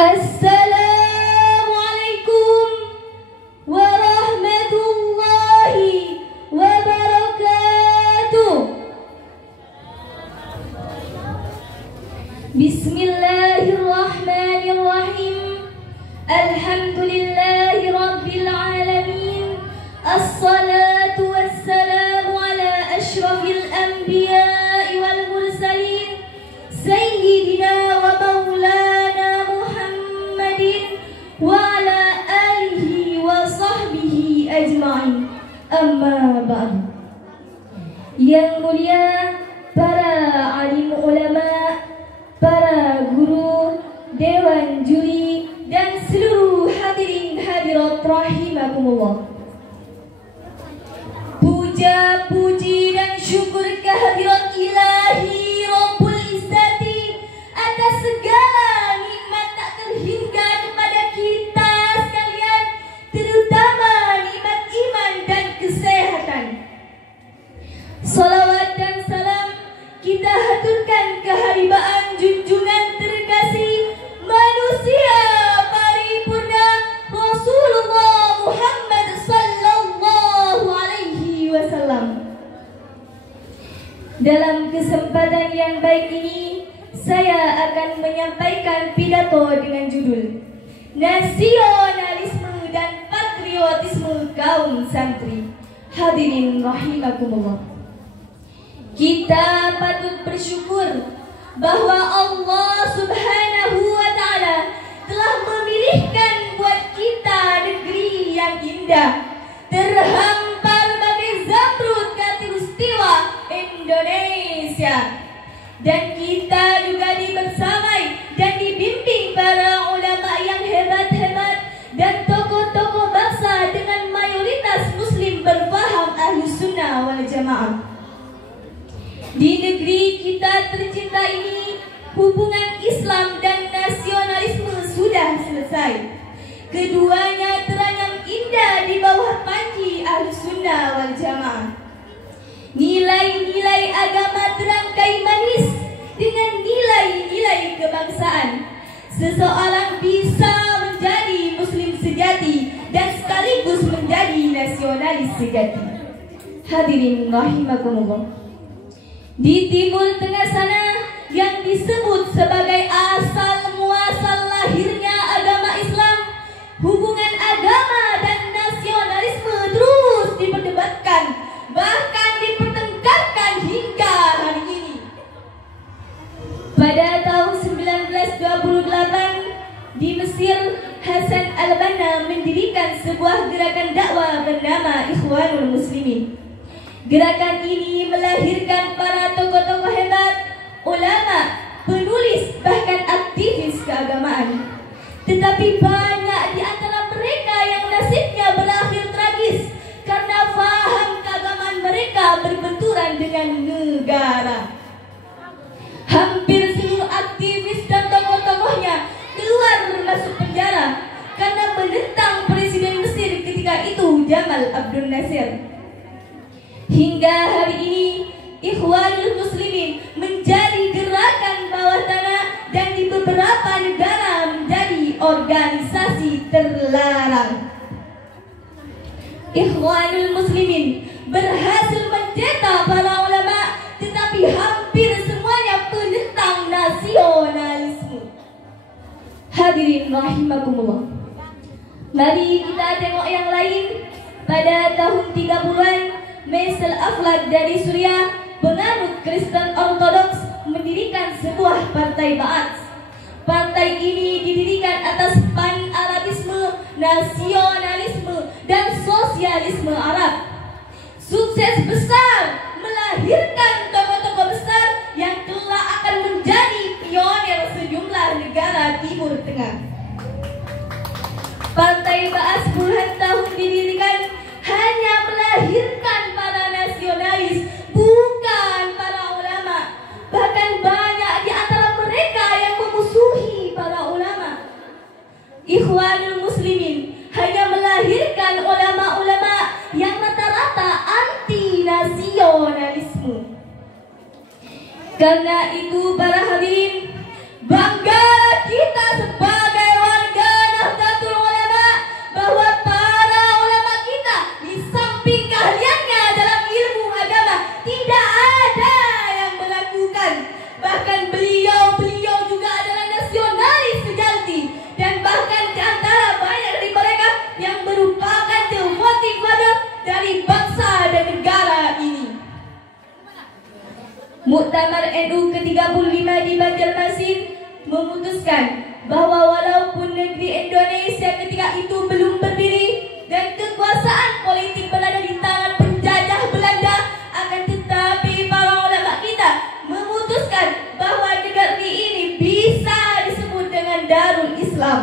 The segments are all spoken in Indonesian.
Assalamualaikum warahmatullahi wabarakatuh. Bismillahirrahmanirrahim. Alhamdulillahi rabbil alamin. Assalatu wassalamu ala ashrafil anbiya'i wal mursalin Sayyidina wa maulana Muhammadin wa ala alihi wa sahbihi ajma'in. Amma ba'du. Yang mulia para alim ulama, para guru, dewan juri, dan seluruh hadirin hadirat rahimakumullah. Puja, puji dan syukur kehadirat ilahi Rabbul Izzati atas segala nikmat tak terhingga kepada kita sekalian, terutama nikmat iman dan kesehatan. Salawat dan salam kita haturkan keharibaan junjungan terkasih manusia paripurna Rasulullah Muhammad sallallahu alaihi wasallam. Dalam kesempatan yang baik ini, saya akan menyampaikan pidato dengan judul Nasionalisme dan Patriotisme Kaum Santri. Hadirin rahimakumullah. Kita patut bersyukur bahwa Allah Subhanahu wa Ta'ala telah memilihkan buat kita negeri yang indah, terhampar bagai zamrud khatulistiwa Indonesia, dan kita juga dibersamai dan dibimbing para ulama yang hebat-hebat dan tokoh-tokoh bangsa dengan mayoritas muslim berfaham Ahlus Sunnah wal Jamaah. Di negeri kita tercinta ini, hubungan Islam dan nasionalisme sudah selesai. Keduanya teranyam indah di bawah panji Ahlus Sunnah wal Jamaah. Nilai-nilai agama terangkai manis dengan nilai-nilai kebangsaan. Seseorang bisa menjadi muslim sejati dan sekaligus menjadi nasionalis sejati. Hadirin rahimakumullah. Di timur tengah sana yang disebut sebagai asal muasal lahirnya agama Islam, hubungan agama dan nasionalisme terus diperdebatkan, bahkan dipertengkarkan hingga hari ini. Pada tahun 1928 di Mesir, Hasan al-Banna mendirikan sebuah gerakan dakwah bernama Ikhwanul Muslimin. Gerakan ini melahirkan para tokoh-tokoh hebat, ulama, penulis, bahkan aktivis keagamaan. Tetapi banyak di antara mereka yang nasibnya berakhir tragis karena faham keagamaan mereka berbenturan dengan negara. Hampir seluruh aktivis dan tokoh-tokohnya keluar masuk penjara karena menentang Presiden Mesir ketika itu, Jamal Abdul Nasir. Hingga hari ini, Ikhwanul Muslimin menjadi gerakan bawah tanah dan di beberapa negara menjadi organisasi terlarang. Ikhwanul Muslimin berhasil mencetak para ulama, tetapi hampir semuanya penentang nasionalisme. Hadirin rahimakumullah. Mari kita tengok yang lain. Pada tahun 30-an, Meisel Aflaq dari Suriah, penganut Kristen Ortodoks, mendirikan sebuah partai Ba'ath. Partai ini didirikan atas pan-Arabisme, nasionalisme, dan sosialisme Arab. Sukses besar, melahirkan tokoh-tokoh besar yang kelak akan menjadi pionir sejumlah negara Timur Tengah. Partai Ba'ath puluhan tahun didirikan hanya melahirkan para nasionalis, bukan para ulama. Bahkan banyak di antara mereka yang memusuhi para ulama. Ikhwanul Muslimin hanya melahirkan ulama-ulama yang rata-rata anti nasionalisme. Karena itu para hadirin, bangga kita sebagai NU ke-35 di Banjarmasin memutuskan bahwa walaupun negeri Indonesia ketika itu belum berdiri dan kekuasaan politik berada di tangan penjajah Belanda, akan tetapi para ulama kita memutuskan bahwa negeri ini bisa disebut dengan Darul Islam.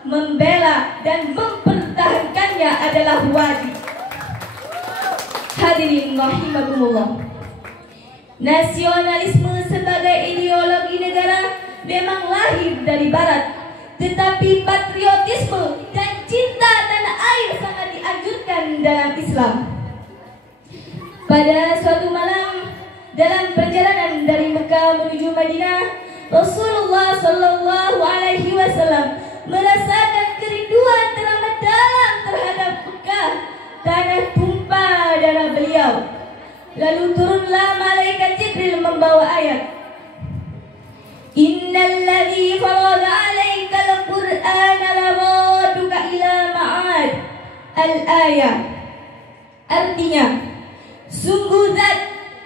Membela dan mempertahankannya adalah wajib. Hadirin rahimakumullah. Nasionalisme sebagai ideologi negara memang lahir dari barat, tetapi patriotisme dan cinta tanah air sangat dianjurkan dalam Islam. Pada suatu malam dalam perjalanan dari Mekah menuju Madinah, Rasulullah Shallallahu Alaihi Wasallam merasakan kerinduan teramat dalam terhadap Mekah, tanah tumpah darah beliau. Lalu turunlah malaikat Jibril membawa ayat, Innalladzi farada 'alaikal Qur'ana laraduka ila ma'ad al-ayah. Artinya, sungguh zat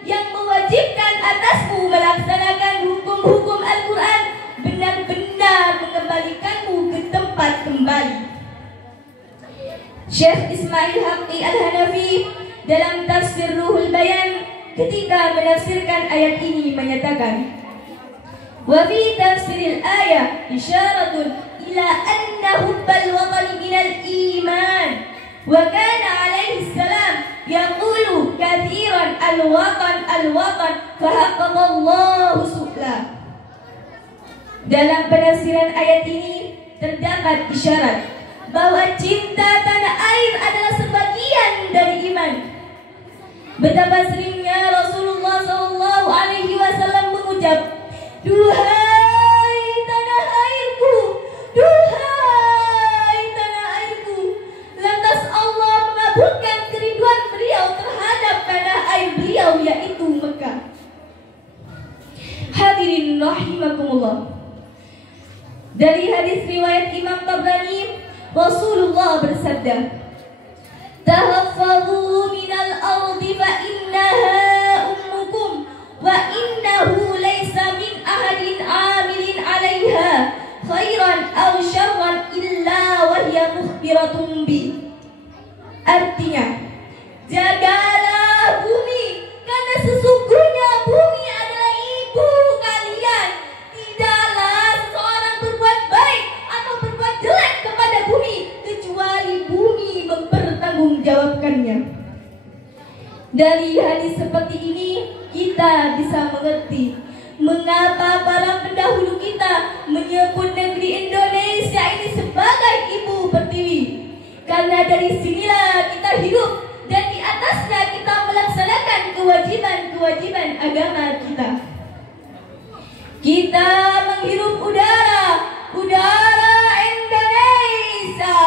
yang mewajibkan atasmu melaksanakan hukum-hukum Al-Quran benar-benar mengembalikanmu ke tempat kembali. Syekh Ismail Haqqi Al-Hanafi dalam tafsir Ruhul Bayan ketika menafsirkan ayat ini menyatakan, wa fi tafsiril ayah isyaratun ila anna hubbal watani minal iman wa kana alaihi salam yaqulu kathiran al-watan fahaqqallahu su'la. Dalam penafsiran ayat ini terdapat isyarat bahwa cinta tanah air adalah sebagian dari iman. Betapa seringnya Rasulullah Shallallahu Alaihi Wasallam mengucap, duhai tanah airku, duhai tanah airku. Lantas Allah mengabulkan kerinduan beliau terhadap tanah air beliau, yaitu Mekah. Hadirin rahimakumullah. Dari hadis riwayat Imam Tabrani, Rasulullah bersabda, Tahaffazu minal ardi fa innaha ummukum wa innahu laysa min ahadin amilin 'alaiha khairan aw syarran illa wa hiya mukhbiratun bi. Artinya, jagalah bumi karena sesungguhnya bumi adalah ibu kalian. Tidaklah seseorang berbuat baik atau berbuat jelek kepada bumi kecuali bumi mempertanggungjawabkannya. Dari hadis seperti ini kita bisa mengerti mengapa para pendahulu kita menyebut negeri Indonesia ini sebagai ibu pertiwi. Karena dari sinilah kita hidup dan di atasnya kita melaksanakan kewajiban-kewajiban agama kita. Kita menghirup udara Indonesia.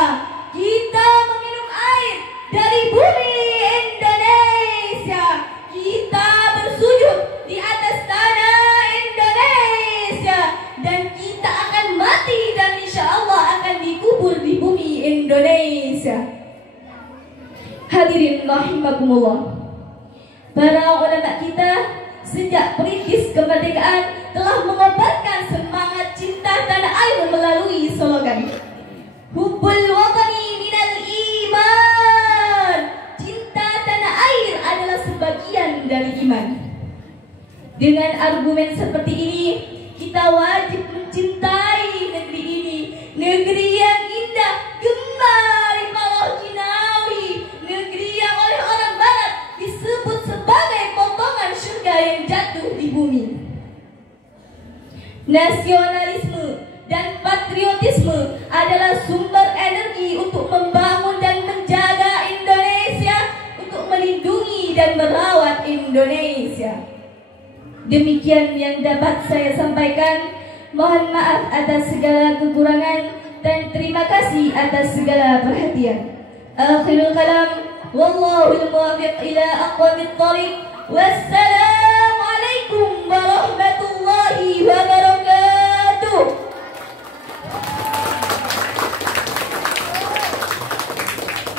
Kita meminum air dari bumi Indonesia. Kita bersujud di atas tanah Indonesia. Dan kita akan mati dan insya Allah akan dikubur di bumi Indonesia. Hadirin rahimakumullah. Para ulama kita sejak perintis kemerdekaan telah mengobarkan semangat cinta tanah air melalui slogan Hubbul watani minal iman. Cinta tanah air adalah sebagian dari iman. Dengan argumen seperti ini, kita wajib mencintai negeri ini, negeri yang indah, gemar kalau jinawi, negeri yang oleh orang barat disebut sebagai potongan surga yang jatuh di bumi. Nasionalisme dan patriotisme adalah sumber energi untuk membangun dan menjaga Indonesia, untuk melindungi dan merawat Indonesia. Demikian yang dapat saya sampaikan. Mohon maaf atas segala kekurangan dan terima kasih atas segala perhatian. Akhirul kalam, wallahul muwaffiq ila aqwamit thariq. Wassalamualaikum warahmatullahi wabarakatuh.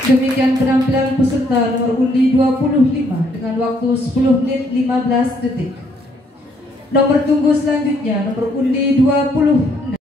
Demikian penampilan peserta nomor undi 25 dengan waktu 10 menit 15 detik. Nomor tunggu selanjutnya nomor undi 26.